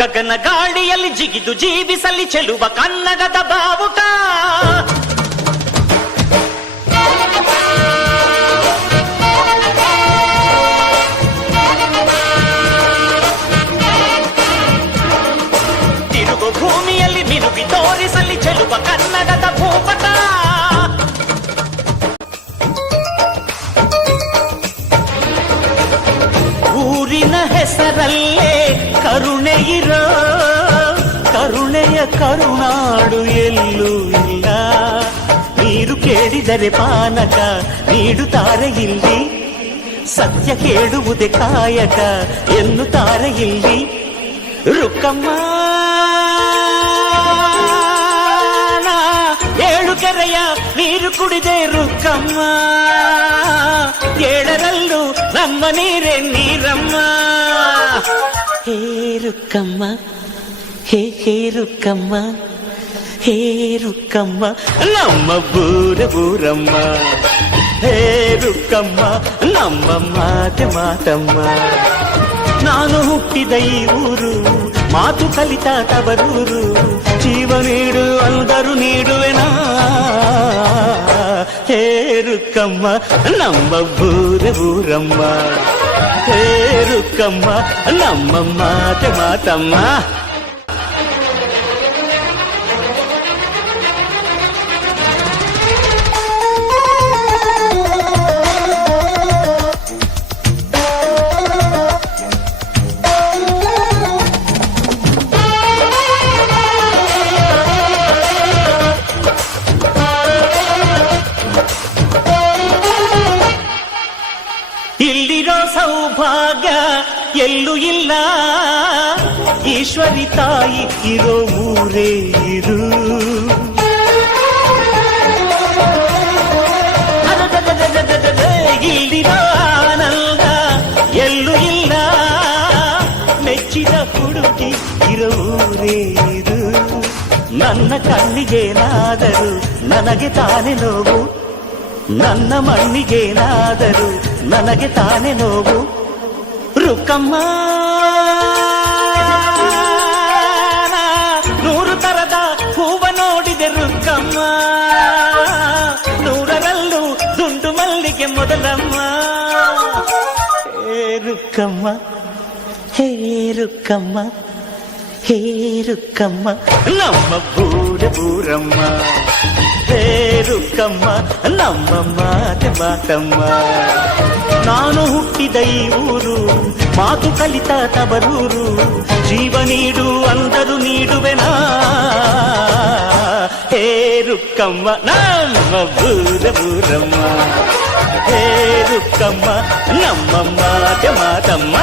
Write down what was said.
ಗಗನ ಗಾಳಿಯಲ್ಲಿ ಜಿಗಿದು ಜೀವಿಸಲಿ ಚೆಲುವ ಕನ್ನಡದ ಬಾವುಟ. ತಿರುಗು ಭೂಮಿಯಲ್ಲಿ ಮಿನುಗಿ ತೋರಿಸಲಿ ಚೆಲುವ ಕನ್ನಡದ ಭೂಪಟ. ಊರಿನ ಹೆಸರಲ್ಲೇ ಕರುಣೆ ಇರೋ, ಕರುಣೆಯ ಕರುನಾಡು ಎಲ್ಲೂ ಇಲ್ಲ. ನೀರು ಕೇಳಿದರೆ ಪಾನಕ ನೀಡುತ್ತಾರೆ ಇಲ್ಲಿ, ಸತ್ಯ ಕೇಳುವುದೇ ಕಾಯಕ ಎನ್ನುತ್ತಾರೆ ಇಲ್ಲಿ. ರುಕ್ಕಮ್ಮ ಏಳು ಕೆರೆಯ ನೀರು ಕುಡಿದೆ ರುಕ್ಕಮ್ಮ, ಏಳರಲ್ಲೂ ನಮ್ಮ ನೀರೇ ನೀರಮ್ಮ. ಹೇ ರುಕ್ಕಮ್ಮ, ಹೇ ಹೇ ರುಕ್ಕಮ್ಮ, ಹೇ ರುಕ್ಕಮ್ಮ ನಮ್ಮ ಬೂರಮ್ಮ. ಹೇ ರುಕ್ಕಮ್ಮ ನಮ್ಮ ಮಾತೆ ಮಾತಮ್ಮ. ನಾನು ಹುಟ್ಟಿದ ಈ ಊರು, ಮಾತು ಕಲಿತ ತವರೂರು. ಜೀವ ನೀಡು ಅಂದರು ನೀಡುವೆನಾ. ಹೇ ರುಕ್ಕಮ್ಮ ನಮ್ಮ ಬೂರಮ್ಮ. ಹೇ ರುಕ್ಕಮ್ಮ ನಮ್ಮ ಮಾತೆ ಮಾತಮ್ಮ. ಇಲ್ಲಿರೋ ಸೌಭಾಗ್ಯ ಎಲ್ಲೂ ಇಲ್ಲ, ಈಶ್ವರಿ ತಾಯಿ ಇರೋ ಊರೇ ಇರು. ಇಲ್ಲಿರೋ ಆನಂದ ಎಲ್ಲೂ ಇಲ್ಲ, ಮೆಚ್ಚಿದ ಹುಡುಗಿ ಇರೋ ಊರೇ ಇರು. ನನ್ನ ಕಣ್ಣಿಗೇನಾದರೂ ನನಗೆ ತಾನೇ ನೋವು, ನನ್ನ ಮಣ್ಣಿಗೇನಾದರೂ ನನಗೆ ತಾನೇ ನೋವು. ರುಕ್ಕಮ್ಮ ನೂರು ತರದ ಹೂವ ನೋಡಿದೆ ರುಕ್ಕಮ್ಮ, ನೂರರಲ್ಲೂ ದುಂಡು ಮಲ್ಲಿಗೆ ಮೊದಲಮ್ಮ. ಹೇ ರುಕ್ಕಮ್ಮ, ಹೇ ರುಕ್ಕಮ್ಮ, ಹೇ ರುಕ್ಕಮ್ಮ ನಮ್ಮ ಬೂರಮ್ಮ. ಹೇ ರುಕ್ಕಮ್ಮ ನಮ್ಮ ಮಾತೆ ಮಾತಮ್ಮ. ನಾನು ಹುಟ್ಟಿದ ಈ ಊರು, ಮಾತು ಕಲಿತ ತವರೂರು. ಜೀವ ನೀಡು ಅಂದರು ನೀಡುವೆನಾ. ಹೇ ರುಕ್ಕಮ್ಮ ನಮ್ಮ ಬೂರಮ್ಮ. ಹೇ ರುಕ್ಕಮ್ಮ ನಮ್ಮ ಮಾತೆ ಮಾತಮ್ಮ.